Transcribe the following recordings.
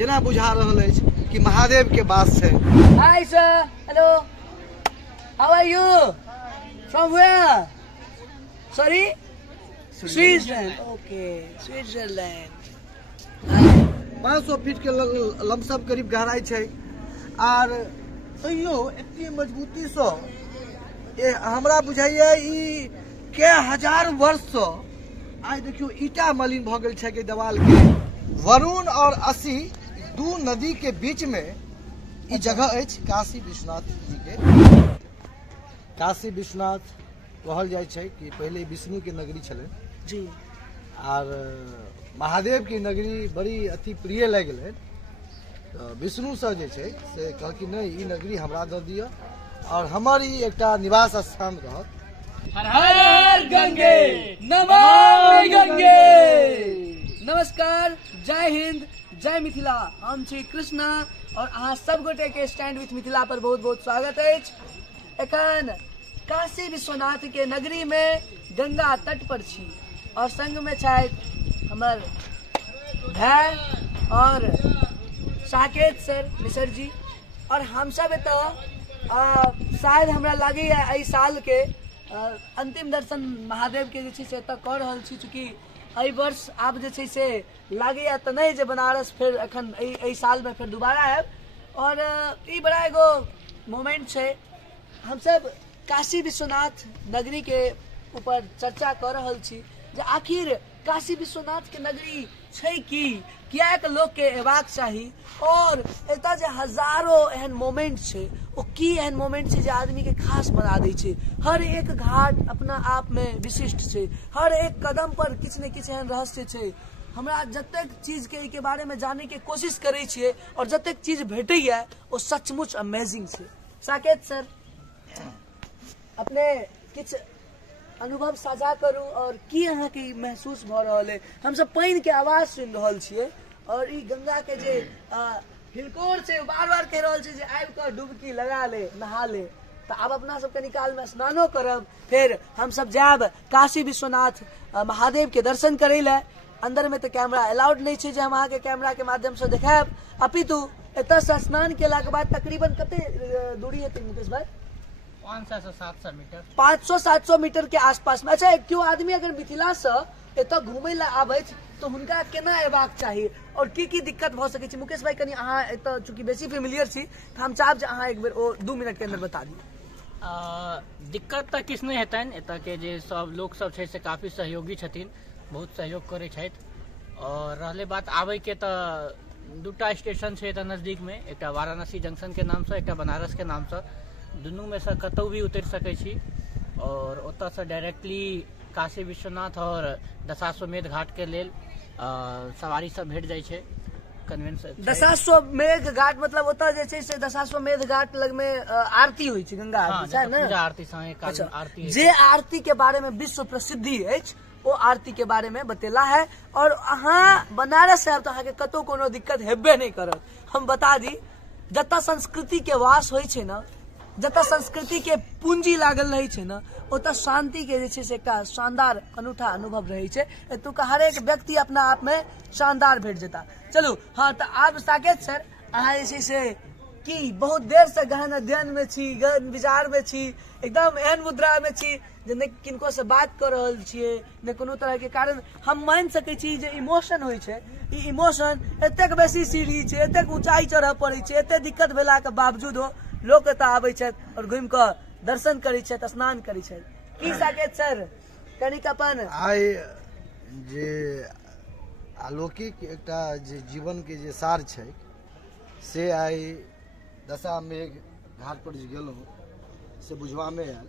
जेना बुझा रहल अछि कि महादेव के वास है। Hi sir, hello. How are you? From where? Sorry? Switzerland. Okay, Switzerland. 500 feet के लमसम करीब गहराई है और तैयो एते मजबूती से हमरा बुझाइए ई के हजार वर्ष से आज देखियो ईटा मलिन भ गेल छै के देवाल के। वरुण और असी दू नदी के बीच में ई जगह अछि काशी विश्वनाथ जी के। काशी विश्वनाथ कहल जाय छै कि पहले विष्णु के नगरी छले जी और महादेव की नगरी बड़ी अति प्रिय लग गए तो विष्णु से जे छै से कहलखिन नहीं ई नगरी हमरा दे दियो और हमर ई एकटा निवास स्थान रहत। हर हर गंगे नमामि गंगे। नमस्कार, जय हिंद, जय मिथिला। हम छी कृष्णा और अहाँ सब गोटे के स्टैंड विथ मिथिला पर बहुत बहुत स्वागत अछि। एखन काशी विश्वनाथ के नगरी में गंगा तट पर छी और संग में छथि हमर भाई और साकेत सर मिसर जी और हम सब एतऽ शायद हमरा लगे एहि साल के अंतिम दर्शन महादेव के जे छै से एतऽ कऽ रहल छी, चूँकि एहि वर्ष आब जे छै से लागैया तऽ नहि जे बनारस फिर एखन एहि साल में फिर दोबारा आयब और ई बड़ा एगो मोमेंट छै। हम सब काशी विश्वनाथ नगरी के ऊपर चर्चा कर रहल छी जे आखिर काशी विश्वनाथ के नगरी छै की, कियाक लोग के एबाक चाही और एतऽ जे हजारों एहन मोमेंट छै ओ की एहन मोमेंट छै जे आदमी के खास बना दै छै। हर एक घाट अपना आप में विशिष्ट छै, हर एक कदम पर किछ ने किछ एहन रहस्य छै। हमरा जतेक चीज के बारे में जाने के कोशिश करे छियै और जतेक चीज भेटैया ओ सचमुच अमेजिंग छै। साकेत सर अपने किछ अनुभव साझा करू और की अहाँ के महसूस भ रहल है। हम सब पानी के आवाज सुन रहल छियै और ई गंगा के जे हिलकोर छै बार बार कह रहल छै जे आबि कऽ डुबकी लगा ले, नहा ले। तो अब अपना सब कनी काल में स्नानो करब, फिर हम सब जायब काशी विश्वनाथ महादेव के दर्शन करे ले। अंदर में तो कैमरा अलाउड नहीं छै जे हम अहाँ के कैमरा के माध्यम से देखायब, अपितु एतऽ से स्नान केला के बाद तकरीबन कते दूरी हेतै मुकेश भाई? 500 से 700 मीटर, 500-700 मीटर के आसपास में। अच्छा, क्यों आदमी अगर मिथिला से एतऽ घूमे ला आबै तो हुनका केना एबाक चाही और की दिक्कत भ सकै छै? मुकेश भाई कनी अहाँ एतऽ चूंकि बेसी फेमिलियर छी तो हम चाहब जे अहाँ एक बेर ओ 2 मिनट के अंदर बता दी। दिक्कत तो किछ नहीं हेतन। एतऽ के जे सब लोग सब छै से काफी सहयोगी छथिन, बहुत सहयोग करे छथि। और रहले बात आबे के तो दूटा स्टेशन छै एतऽ नजदीक में, एकटा वाराणसी जंक्शन के नाम से, एकटा बनारस के नाम से। दुनू में से कतौ भी उतर सकै छी और ओतऽ से डायरेक्टली काशी विश्वनाथ और दशाश्वमेध घाट के लेल सवारी सब भेट जाइ छै। दशाश्वमेध घाट मतलब ओतऽ जे छै से दशाश्वमेध घाट लग में आरती होइ छै, गंगा आरती छै ने? पूजा आरती संगे काल आरती जे आरती के बारे में विश्व प्रसिद्धि अछि ओ आरती के बारे में बतेला है। और अहाँ बनारस आयब तो अहाँ के कतौ कोनो दिक्कत हेबे नहीं करत। हम बता दी जतऽ संस्कृति के वास होइ छै ना, जतऽ संस्कृति के पूंजी लागल रहे छै ना, ओतऽ शांति के जे छै से एकटा शानदार अनूठा अनुभव रहे छै। एतुका हर एक व्यक्ति अपना आप में शानदार भेट जेता। चलू हाँ, तो आब साकेत सर अहाँ जे छै से की बहुत देर से गहन अध्ययन में छी, गहन विचार में छी, एकदम एहन मुद्रा में छी जे ने किनको से बात कर रहल छियै ने कोनो तरह के कारण हम मान सकै छी जे इमोशन होइ छै। ई इमोशन एतेक बेसी सीढ़ी छै, एतेक ऊंचाई चढ़ऽ पड़ै छै, एते दिक्कत भेला के बावजूदो लोग एतऽ आबै छथि और घुमि कऽ दर्शन करै छथि, स्नान करै छथि। की साकेत सर कनिक अपन आइ जे अलौकिक एकटा जे जीवन के जे सार छै से आइ दशामेघ घाट पर जे गेलहुँ से बुझबा में आयल।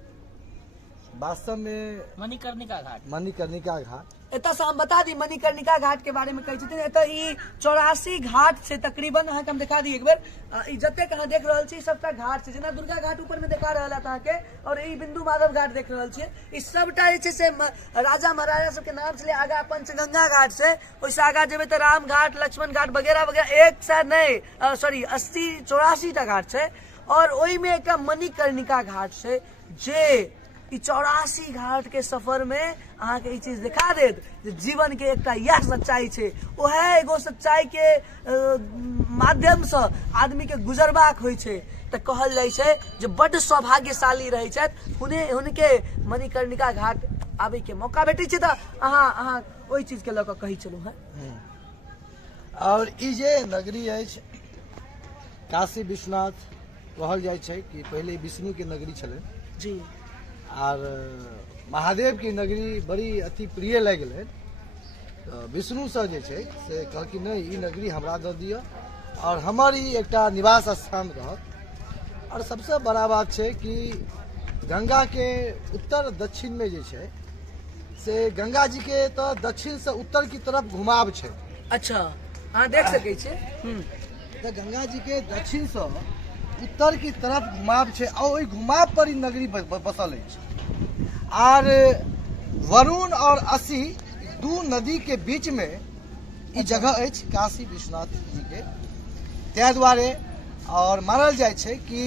वास्तव में मणिकर्णिका घाट एतऽ से हम बता दी मणिकर्णिका घाट के बारे में कहै छथिन। एतऽ ई 84 घाट छै तकरीबन। अहाँ के हम दिखा दी एक बेर, ई जतेक अहाँ देख रहल छी सबटा घाट छै। जेना दुर्गा घाट ऊपर में देखा रहल है अहाँ के, और ई बिंदु माधव घाट देख रहल छियै, ई सबटा जे छै से राजा महाराजा सब के नाम छलै। आगा पंचगंगा घाट छै, ओइसे आगा जेबै तऽ राम घाट, लक्ष्मण घाट वगैरह वगैरह, एक से नहीं सॉरी 84 टा घाट छै। और ओहि में एकटा मणिकर्णिका घाट छै जे ई 84 घाट के सफर में अहाँ के ई चीज दिखा देत जे जीवन के एकटा यह सच्चाई छै। ओहे एगो सच्चाई के माध्यम से आदमी के गुजरबाक होइ छै। तो कहल जाय छै जे बड़ सौभाग्यशाली रहे छथि हुनके मणिकर्णिका घाट आबे के मौका भेटै छै। तो अहाँ ओई चीज के लऽ कऽ कहि चलू है। और ई जे नगरी अछि काशी विश्वनाथ कहल जाय छै कि पहले विष्णु के नगरी छलै जी, और महादेव की नगरी बड़ी अति प्रिय लग गेलै। तो विष्णु से जे छै से कहलखिन नहीं ई नगरी हमरा दऽ दिअ और हमर ई एकटा निवास स्थान रहत। और सबसे बड़ा बात छै कि गंगा के उत्तर दक्षिण में जे छै से गंगा जी के तो दक्षिण से उत्तर की तरफ घुमाव छै। अच्छा, अहाँ देख सकै छियै। तो गंगा जी के दक्षिण से उत्तर की तरफ घुमाव छै और ओई घुमाव पर ई नगरी बसल अछि। और वरुण और असी दू नदी के बीच में ई जगह अछि काशी विश्वनाथ जी के। तै दुआरे और मानल जाय छै कि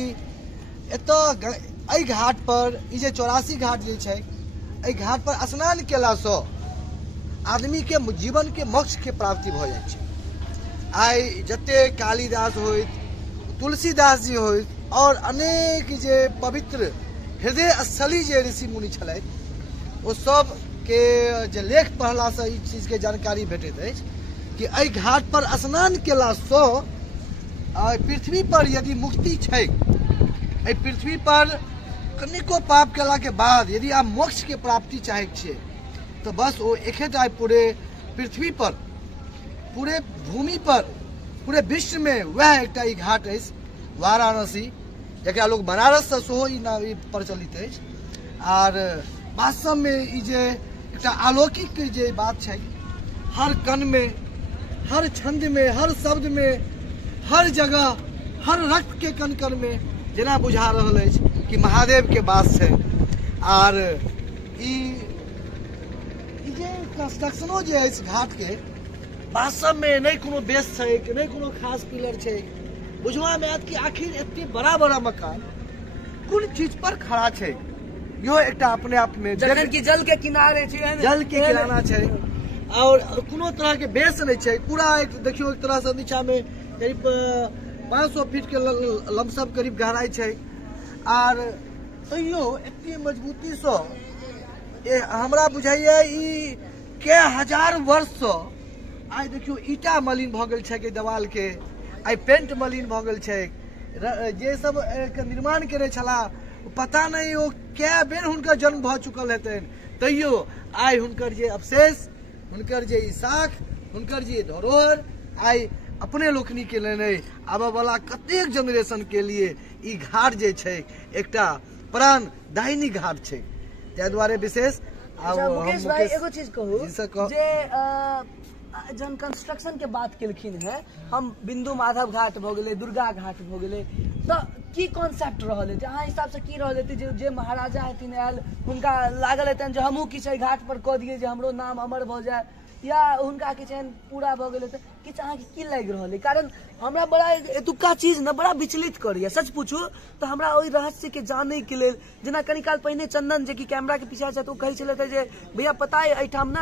एतऽ एहि घाट पर ई जे 84 घाट जे छै एहि घाट पर स्नान केला से आदमी के जीवन के मोक्ष के प्राप्ति भ जाय छै। आई जते कालिदास होइत, तुलसीदास जी होइत और अनेक जे पवित्र हृदय स्थली जे ऋषि मुनि छलथि ओ सब के जे लेख पढ़ला से ई चीज के जानकारी भेटैत अछि कि एहि घाट पर स्नान केला से पृथ्वी पर यदि मुक्ति छै, एहि पृथ्वी पर कनिको पाप केला के बाद यदि आप मोक्ष के प्राप्ति चाहे छियै तो बस वो एकेटा पूरे पृथ्वी पर, पूरे भूमि पर, पूरे विश्व में वह एकटा ई घाट अछि वाराणसी, जकरा लोग बनारस से सेहो ई नाम प्रचलित अछि। और वास्तव में ई जे एकटा अलौकिक जे बात छै, हर कण में, हर छंद में, हर शब्द में, हर जगह, हर रक्त के कण कण में जेना बुझा रहल अछि कि महादेव के वास छै। और ई जे कंस्ट्रक्शनो जे अछि घाट के वास्तव में नहीं कोनो बेस छै, नहीं कोनो खास पिलर छै। बुझवा में आयत कि आखिर इतने बड़ा बड़ा मकान कोन चीज पर खड़ा छै। यो एकटा अपने आप में जखन कि जल के किनारे छै, जल के किनारा छै और कोनो तरह के बेस नहीं छै। पूरा एक देखियो एक तरह से नीचा में करीब 500 फीट के लमसम करीब गहराई छै। और तैयो इतनी मजबूती से हमरा बुझाइए ई के हजार वर्ष से आई देखियो ईटा मलिन भ गेल छै के देवाल के, आई पेंट मलिन भ गेल छै। जे सब निर्माण करे छला पता नहीं वो क्या बेर हुनकर जन्म भ चुकल हेतैन, तैयो आई हुनकर जे अवशेष, हुनकर जे शाख, हुनकर जे धरोहर आई अपने लोकनी के लेने आबे वाला कतेक जनरेशन के लिए ई घाट जे छै एकटा प्राण दायिनी घाट छै। तै दुआरे विशेष मुकेश भाई एगो चीज कहू जे जन कंस्ट्रक्शन के बात केलखिन है, हम बिंदु माधव घाट भ गेलै, दुर्गा घाट भ गेलै, तो की कॉन्सेप्ट रहल है अहाँ हिसाब से की रहल है जे महाराजा हथिन आयल हुनका लागल हेतन जे हमहू किछु घाट पर कह दिए जे हमरो नाम अमर भ जाए, या हुनका किछु पूरा भ गेलै किछु अहाँके की लागि रहल है? कारण हमरा बड़ा एतुका चीज न बड़ा विचलित करैया, सच पूछू तो हमरा ओहि रहस्य के जाने के लेल। जेना कनी काल पहिने चंदन जे कि कैमरा के पीछे छथि ओ कहै छलथि जे भैया पता है एहिठाम न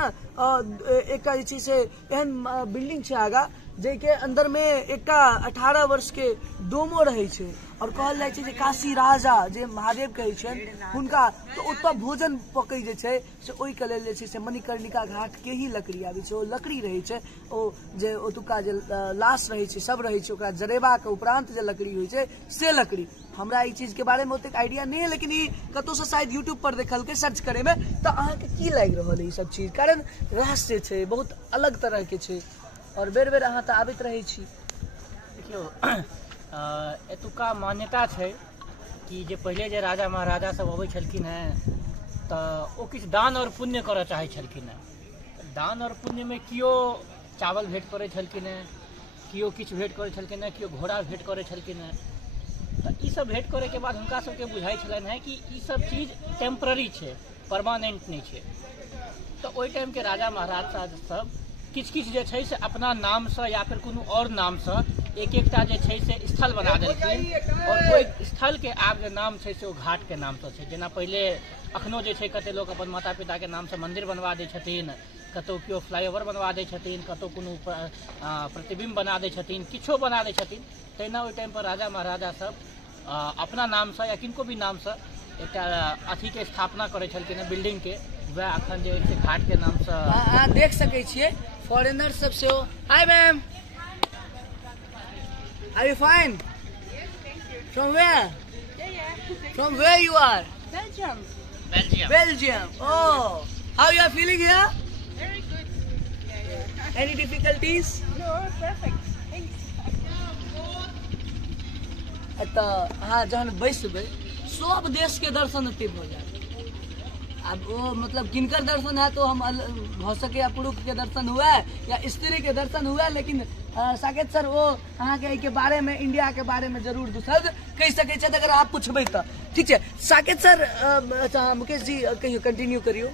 एकटा जे छै से एहन बिल्डिंग छै आगा जे के अंदर में एकटा 18 वर्ष के डोमो रहे छै और कहल जाय छै जे काशी राजा जे महादेव कहै छन हुनका तो ओतऽ भोजन पकै जे छै से ओहि के लेल जे छै से मणिकर्णिका घाट के ही लकड़ी आबै छै। ओ लकड़ी रहे छै, ओ जे ओतुका जे लाश रहे छै सब रहे छै, ओकरा जरेबा के उपरांत जे लकड़ी होइ छै से लकड़ी। हमरा ई चीज के बारे में ओतेक आइडिया नहीं है, लेकिन ई कतौ से शायद यूट्यूब पर देखल के सर्च करे में तो अहाँ के की लागि रहल है ई सब चीज? कारण रहस्य छै, बहुत अलग तरह के छै और बेर बेर अहाँ तो आबैत रहे छी। देखियो एतुका मान्यता छै कि जे पहले जे राजा महाराजा सब अबै छलखिन हैं तो ओ किछु दान और पुण्य करऽ चाहै छलखिन हैं। दान और पुण्य में कियो चावल भेंट करै छलखिन हैं, कियो किछु भेंट करै छलखिन हैं, कियो घोड़ा भेंट करै छलखिन हैं। तो ई सब भेंट करे के बाद हुनका सबके बुझाइ छलनि हैं कि ई सब चीज टेम्पररी छै, परमानेंट नहीं छै। तो ओहि टाइम के राजा महाराज सब किछु किछु जे छै से अपना नाम से या फिर कोनो और नाम से एक एकटा जे छै से स्थल बना देलखिन और ओहि स्थल के आब जे नाम छै से ओ घाट के नाम से छै। जेना पहिले अखनो जे छै कते लोग अपन माता पिता के नाम से मंदिर बनवा दै छथिन, कतौ केओ फ्लाईओवर बनवा दै छथिन, कतौ कोनो प्रतिबिंब बना दै छथिन, किछो बना दै छथिन। तहिना ओहि टाइम पर राजा महाराजा सब अपना नाम से या किनको भी नाम से एकटा अथी के स्थापना करे छलखिन है बिल्डिंग के, वह अखन जे छै घाट के नाम से अहाँ देख सकै छियै फॉरेनर सब सेहो। Hi ma'am, are you fine? From where? From where you are? Belgium. Belgium. Oh, how you are feeling here? Very good. Any difficulties? No, perfect. Thanks. हाँ, जहन बैसबै सब देश के दर्शन एते भऽ जायत। अब वो मतलब किनकर दर्शन है तो हम हो सके या पुरुष के दर्शन हुआ या स्त्री के दर्शन हुआ, लेकिन साकेत सर वो अहाँ के बारे में, इंडिया के बारे में जरूर दू शब्द कहि सकै छथि अगर आप पूछबै तऽ। ठीक छै साकेत सर, अच्छा मुकेश जी कहियो कंटिन्यू करियो।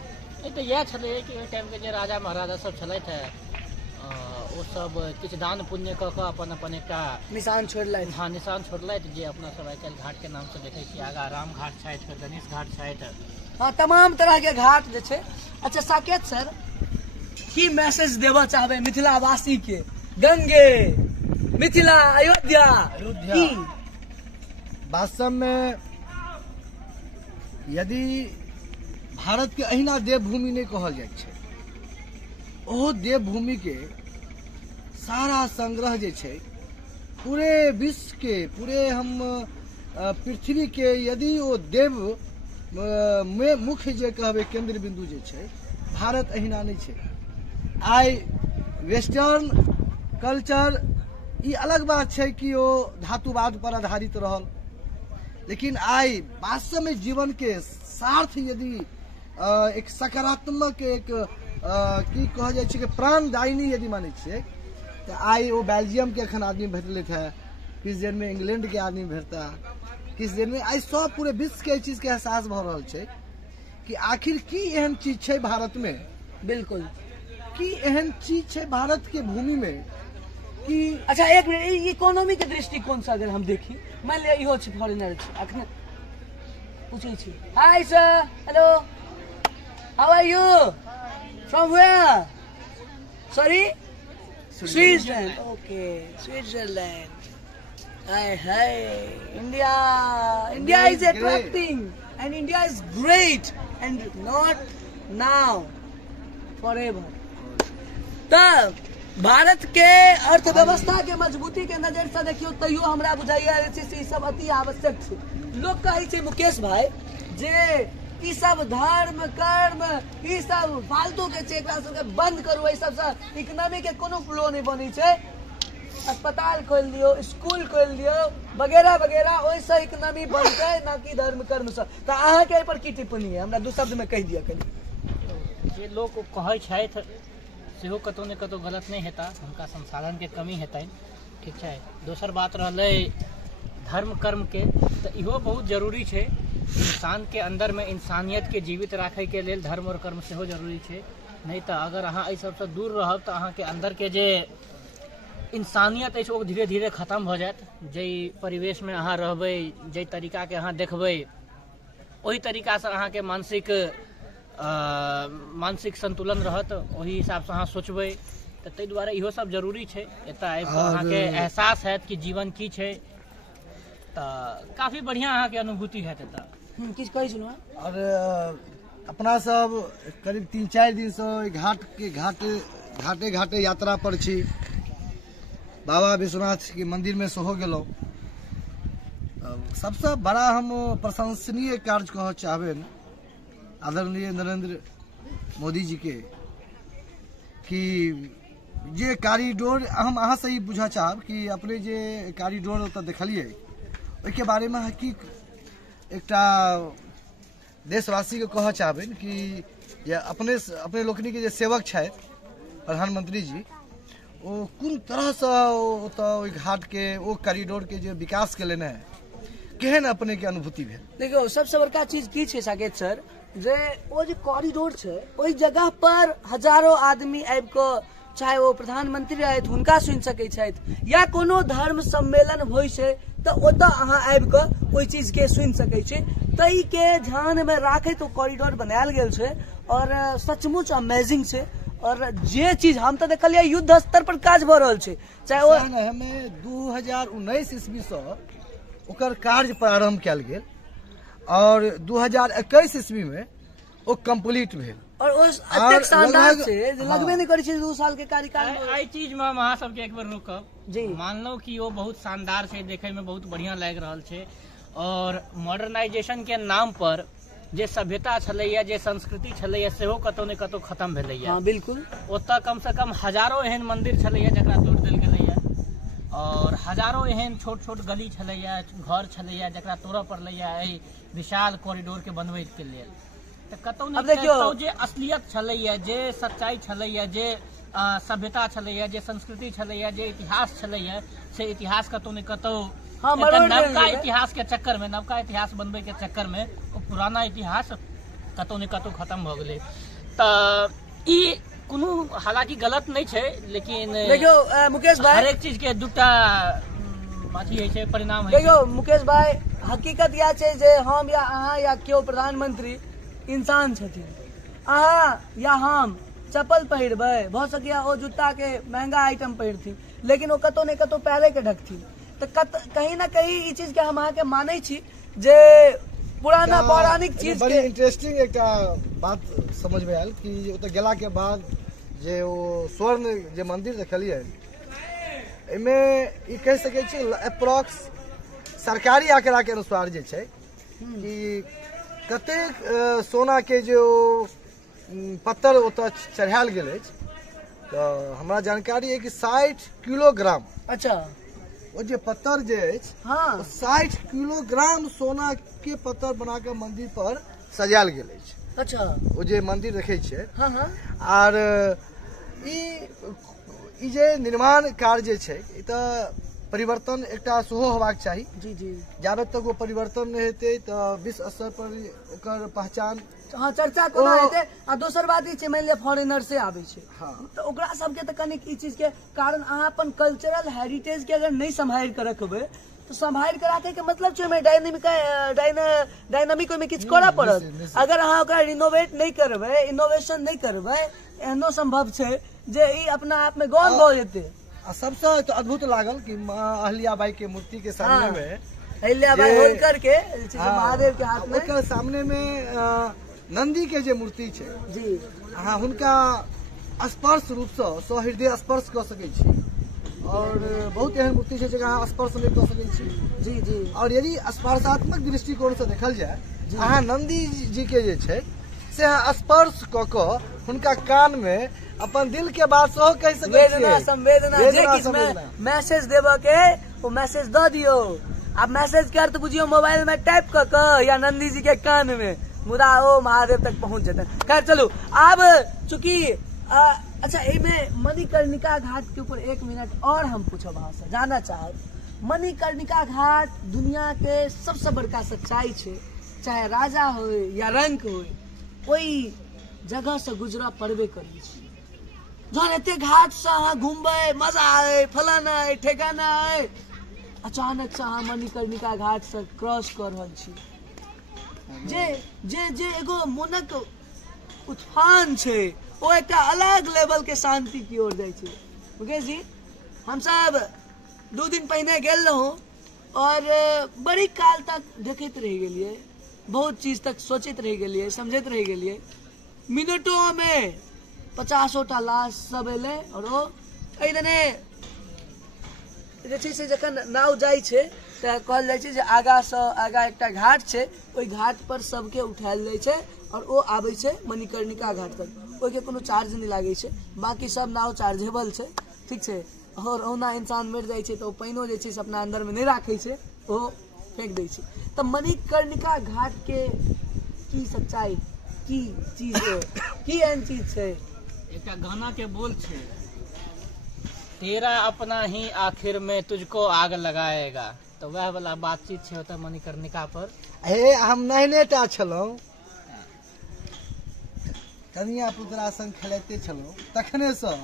तो यह छलै कि ओहि टाइम के जे राजा महाराजा सब छलथि है ओ सब किछु दान पुण्य कऽ कऽ अपन अपन एकटा निशान छोड़लथि। हाँ निशान छोड़लथि, जे अपना सब आइ काल्हि घाट के नाम से देखै छी। आगाँ राम घाट छथि, फेर गणेश घाट छथि, हाँ तमाम तरह के घाट जे छै। अच्छा साकेत सर, की मैसेज देबऽ चाहबै मिथिला वासी के? गंगे, मिथिला, अयोध्या की? वास्तव में यदि भारत के अहिना देवभूमि नहीं कहल जाय छै, ओहो देवभूमि के सारा संग्रह जे छै पूरे विश्व के, पूरे हम पृथ्वी के, यदि ओ देव में मुख्य जे कहबे केंद्र बिंदु जे छै, भारत अहिना नहीं छै। आइ वेस्टर्न कल्चर ई अलग बात छै कि ओ धातुवाद पर आधारित रहल, लेकिन आइ वास्तव में जीवन के सार्थ यदि एक सकारात्मक एक की कहल जाय छै कि प्राणदायिनी यदि माने छियै तो आइ ओ बेल्जियम के एखन आदमी भेटलथि है, किछु देर में इंग्लैंड के आदमी भेटता, किछु देर में आइ सब पूरे विश्व के चीज के एहसास भ रहल छै कि आखिर की एहन चीज छै भारत में। बिल्कुल की एहन चीज छै भारत के भूमि में कि अच्छा एक मिनट, इकोनॉमी के दृष्टिकोण से अगर हम देखी, मान लिया इहो छै फॉरेनर छै, अखने पूछै छी। Hi sir, hello, how are you, from where? Sorry, Switzerland. Okay, Switzerland. Hi hi, India is attracting and India is great and not now, forever. तब भारत के अर्थव्यवस्था के मजबूती के नजर से देखियो तैयो हमरा बुझाइया ई सब अति आवश्यक छै। लोग कहै छै मुकेश भाई जे ई सब धर्म कर्म ई सब फालतू के छै, एकरा सबके बंद करू, एहि सबसे इकोनॉमी के कोनो फ्लो नहीं बनै छै। अस्पताल खोल दियो, स्कूल खोल दियो, वगैरह वगैरह, ओहिसँ इकोनॉमी बनतै, ना कि धर्म कर्म से। तऽ अहाँ के एहि पर की टिप्पणी है, हमरा दू शब्द में कहि दिअ कनी। जे लोग कहै छथि सेहो कतौ ने कतौ गलत नहीं हेता, हुनका संसाधन के कमी हेतनि। ठीक छै, दोसर बात रहलै धर्म कर्म के, तो इहो बहुत जरूरी छै। इंसान के अंदर में इंसानियत के जीवित राखे के लेल धर्म और कर्म सेहो जरूरी छै। नहीं तो अगर अहाँ एहि सबसे दूर रहब तो अहाँ के अंदर के जे इंसानियत अछि ओ धीरे धीरे खत्म हो जायत। जै परिवेश में अहाँ रहबै, जै तरीका के अहाँ देखबै, ओही तरीका से अहाँ के मानसिक संतुलन रहत, ओही हिसाब से अहाँ सोचबै। तो ताहि दुआरे इहो सब जरूरी छै। एतऽ आबि कऽ अहाँ के एहसास हैत कि जीवन की छै, तो काफी बढ़िया अहाँ के अनुभूति हैत एतऽ। किछु कहै छलहुँ और अपना सब करीब 3-4 दिन से घाटे घाटे यात्रा पर छी। बाबा विश्वनाथ के मंदिर में सेहो गेलहुँ। सबसे बड़ा हम प्रशंसनीय कार्य कह चाहबे आदरणीय नरेंद्र मोदी जी के कि जे कॉरिडोर हम अहाँ से ही बुझा चाहब कि अपने जे कॉरिडोर ओतऽ देखलिए ओहिके बारे में की एकटा देशवासी के कह चाहबे कि अपने लोकनी के जे सेवक छथि प्रधानमंत्री जी, ओ कोन तरह से ओतऽ घाट के ओ कॉरिडोर के जे विकास केलनि है, केहन अपने के अनुभूति भेल? देखियो सबसे बड़का चीज की छै साकेत सर, जे ओ जे कॉरिडोर छै ओहि जगह पर हजारों आदमी आबि कऽ चाहे वो प्रधानमंत्री रहथि हुनका सुनि सकैत छथि, या कोनो धर्म सम्मेलन होइ छै तऽ ओतऽ अहाँ आबि कऽ ओहि चीज के सुनि सकै छी। ताहि के ध्यान में राखैत ओ कॉरिडोर बनायल गेल छै और सचमुच अमेजिंग छै। और जे चीज हम तो देखलिए युद्ध स्तर पर काज भ रहल छै, चाहे वो हमें 2019 ईस्वी से ओकर कार्य प्रारंभ कयल गेल और 2021 ईस्वी में वो कंप्लीट भेल और उस अत्यंत शानदार छै जे लगबे नहीं करै छै 2 साल के कार्यकाल में। एहि चीज में हम अहाँ सबके एक बेर रोकब जी। मान लो कि वो बहुत शानदार छै, देखे में बहुत बढ़िया लागि रहल छै और मॉडर्नाइजेशन के नाम पर जे सभ्यता छलैया, जे संस्कृति छलैया सेहो कतौ ने कतौ खत्म भेलैया। हाँ बिल्कुल। ओतऽ कम से कम हजारों एहन मंदिर छलैया जकरा तोड़ देल गेलैया और हजारों एहन छोट छोट गली छलैया, घर छलैया जकरा तोड़ऽ पड़लैया एहि विशाल कॉरिडोर के बनबै के लेल। तऽ कतौ ने कतौ जे असलियत छलैया, जे सच्चाई छलैया, जे सभ्यता छलैया, जे संस्कृति छलैया, जे इतिहास छलैया, से इतिहास कतौ ने कतौ नवका इतिहास के चक्कर में, नवका इतिहास बनबे के चक्कर में वो पुराना इतिहास कतौ ने कतौ खत्म भ गेलै। तऽ ई कोनो हालांकि गलत नहीं छै, लेकिन देखियो मुकेश भाई, हर एक चीज के दूटा अथी है छै, परिणाम है। देखियो मुकेश भाई, हकीकत यह छै जे हम या अहाँ या केओ प्रधानमंत्री इंसान छथिन। अहाँ या हम चप्पल पहिरबै, भ सकैया ओ जूता के महंगा आइटम पहिरथिन, लेकिन वो कतौ ने कतौ पैरे के ढकथिन। तो कहीं ना कहीं ई चीज के हम अहाँ के मानै छी जे पुराना पौराणिक चीज बड़ी के इंटरेस्टिंग एक बात समझ में आयल कि ओतऽ गेला के बाद जे वो स्वर्ण जे मंदिर देखलिए, एमे ई कह सकै छी अप्रॉक्स सरकारी आंकड़ा के अनुसार जे छै कि कतेक सोना के जो पत्थर ओतऽ चढ़ायल गेल अछि, तऽ हमरा जानकारी है कि 60 किलोग्राम। अच्छा। वो जे पत्थर जे अछि, हाँ 60 किलोग्राम सोना के पत्थर बना के मंदिर पर सजायल गेल अछि। अच्छा। वो जे मंदिर देखे छियै, हाँ हाँ। और ई जे निर्माण कार्य जे छै, ई तऽ परिवर्तन एकटा सेहो होबाक चाही। जी जी। जाबे तक वो परिवर्तन नहीं हेतै तऽ विश्व स्तर पर ओकर पहचान हाँ चर्चा कोना हेतै। आ दोसर बात ई छै, मान लिअ फॉरेनर से आबै छै, हाँ। तऽ ओकरा सबके तऽ कनिक ई चीज के कारण अहाँ अपन कल्चरल हेरिटेज के अगर नहीं संभाल के रखबै तो संभाल के राखे के मतलब छै ओहिमे डायनामिक ओहिमे किछु करऽ पड़त। अगर अहाँ ओकरा रिनोवेट नहीं करबै, इनोवेशन नहीं करबै, एहनो संभव छै जे ई अपना आप में गौर भऽ जेतै। आ सबसे तो अद्भुत लागल कि माँ अहिल्याबाई के मूर्ति के सामने में अहिल्याबाई होलकर के महादेव के हाथ में, ओकर सामने में नंदी के जे मूर्ति छै जी, अहाँ हुनका स्पर्श रूप से सहृदय स्पर्श कर सकै छी, और बहुत एहन मूर्ति छै जकरा अहाँ स्पर्श नहीं कर सकै छी। जी जी। और यदि स्पर्शात्मक दृष्टिकोण से देखल जाए, अहाँ नंदी जी के जे छै से अहाँ स्पर्श क के हुनका कान में अपन दिल के बात सेहो कहि सकै छी। वेदना संवेदना जे किछु मैसेज देबऽ के वो मैसेज दऽ दियौ। आप मैसेज के अर्थ बुझियो मोबाइल में टाइप क के या नंदी जी के कान में, मुदा ओ महादेव तक पहुंच जेतै। खैर चलू, अब चूंकि अच्छा इनमें मणिकर्णिका घाट के ऊपर 1 मिनट और हम पूछब अहाँ से, जानना चाहब मणिकर्णिका घाट दुनिया के सबसे बड़का सच्चाई छै, चाहे राजा हो या रंक हो, कोई जगह से गुजरा पड़बे करै छै। जहन एते घाट से अहाँ घूमबै, मजा आए, फलाना आए, ठेकाना आए, अचानक से अहाँ मणिकर्णिका घाट से क्रॉस कर रहल छी, जे जे जे एगो मोनक उत्थान छै, वो एक अलग लेवल के शांति की ओर जाइ छै। मुकेश जी, हम सब 2 दिन पहले गेल रहूं और बड़ी काल तक देखते रह गेलिए, बहुत चीज तक सोचते रह गेलिए, समझते रह गेलिए। मिनटों में 50टा लाश सब एले और वो एदने जे छै से जखन नाव जाइ छै तऽ कहल जाइ छै जे आगा से आगा एकटा घाट छै, ओहि घाट पर सबके उठायल जाइ छै और वो आबै छै मणिकर्णिका घाट तक। ओहि के कोनो चार्ज नहीं लागे छै, बाकी सब नाव चार्जेबल छै, ठीक छै। और ओना इंसान मर जाइ छै तऽ ओ पानिओ जे छै से अपना अंदर में नहीं राखे छै, ओ फेंक दै छै। तऽ मणिकर्णिका घाट के की सच्चाई, की चीज है, की एहन चीज छै? एक गाना के बोल छै, तेरा अपना ही आखिर में तुझको आग लगाएगा, तो वह वाला बातचीत छै होता मणिकर्णिका पर। हे हम नहने टा छलहुँ, कनिया पुतरा संग खेलाइते छलहुँ, तखने से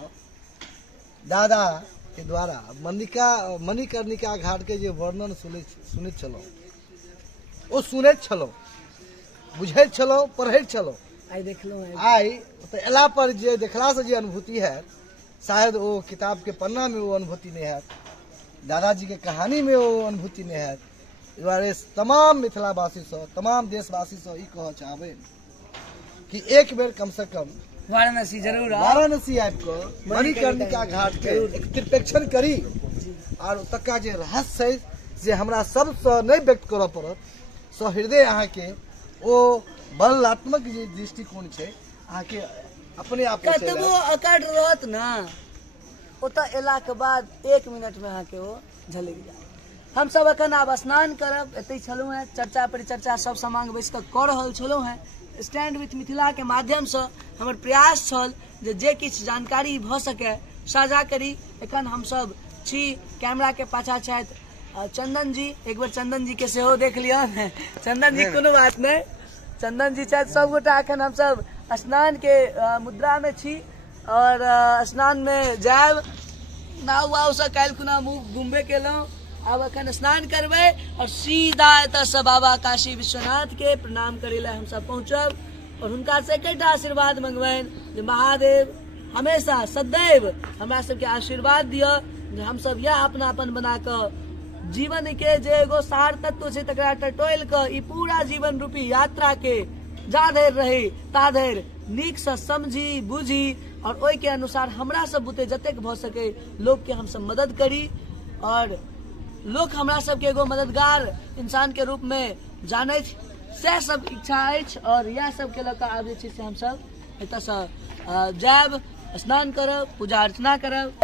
दादा के द्वारा मणिकर्णिका घाट के जे वर्णन सुनैत छलहुँ ओ सुनैत छलहुँ बुझैत छलहुँ पढ़ैत छलहुँ आई देखलहुँ आई तो एला पर जे देखला से जे अनुभूति है शायद वो किताब के पन्ना में वो अनुभूति नहीं है दादाजी के कहानी में वो अनुभूति नहीं है दुआरे तमाम मिथिलावासी से तमाम देशवासी से ई कह चाहबे कि एक बेर कम से कम वाराणसी जरूर आओ। वाराणसी आबि कऽ मणिकर्णिका घाट के एक तिरपेक्षण करी और तक्का जे रहस्य है जे हमरा सबसे नहीं व्यक्त करऽ पड़त सहृदय अहाँ के ओ बलात्मक जे दृष्टिकोण छै अहाँ के अपने आप कतबो अकड़ रहत ना ओतऽ एला के बाद 1 मिनट में अहाँ के ओ झलक जाय। हम सब अखन आब स्नान करब एतै छलहुँ हैं चर्चा परिचर्चा सब समांग बैस कऽ कऽ रहल छलहुँ हैं स्टैंड विथ मिथिला के माध्यम से हमर प्रयास छल जे किछु जानकारी भऽ सके साझा करी। एखन हम सब छी कैमरा के पाछा छथि चंदन जी एक बार चंदन जी के सेहो देख लियौन चंदन जी कोनो बात नहीं चंदन जी छथि सबगोटा एखन हम सब स्नान के मुद्रा में छी और स्नान में जायब नाव वाव से काल्हि खुना मुँह घुमबे केलहुँ अब अखन स्नान करबै और सीधा एतऽ से बाबा काशी विश्वनाथ के प्रणाम करे ला हम सब पहुँचब और हुनका से एकटा आशीर्वाद मंगबनि जे महादेव हमेशा सदैव हमरा सबके आशीर्वाद दिअ जे हम सब यह अपनापन बना कऽ जीवन के जे एगो सार तत्व छै तकरा टटोल कऽ ई पूरा जीवन रूपी यात्रा के जा धरि रही ता धरि नीक से समझी बुझी और ओहि के अनुसार हमरा सब बुते जतेक भऽ सके लोग के हम सब मदद करी और लोग हमरा सबके एगो मददगार इंसान के रूप में जाने से सब इच्छा अछि और यह सब के लऽ कऽ आब जे छै से हम सब एतऽ से जायब स्नान करब पूजा अर्चना करब।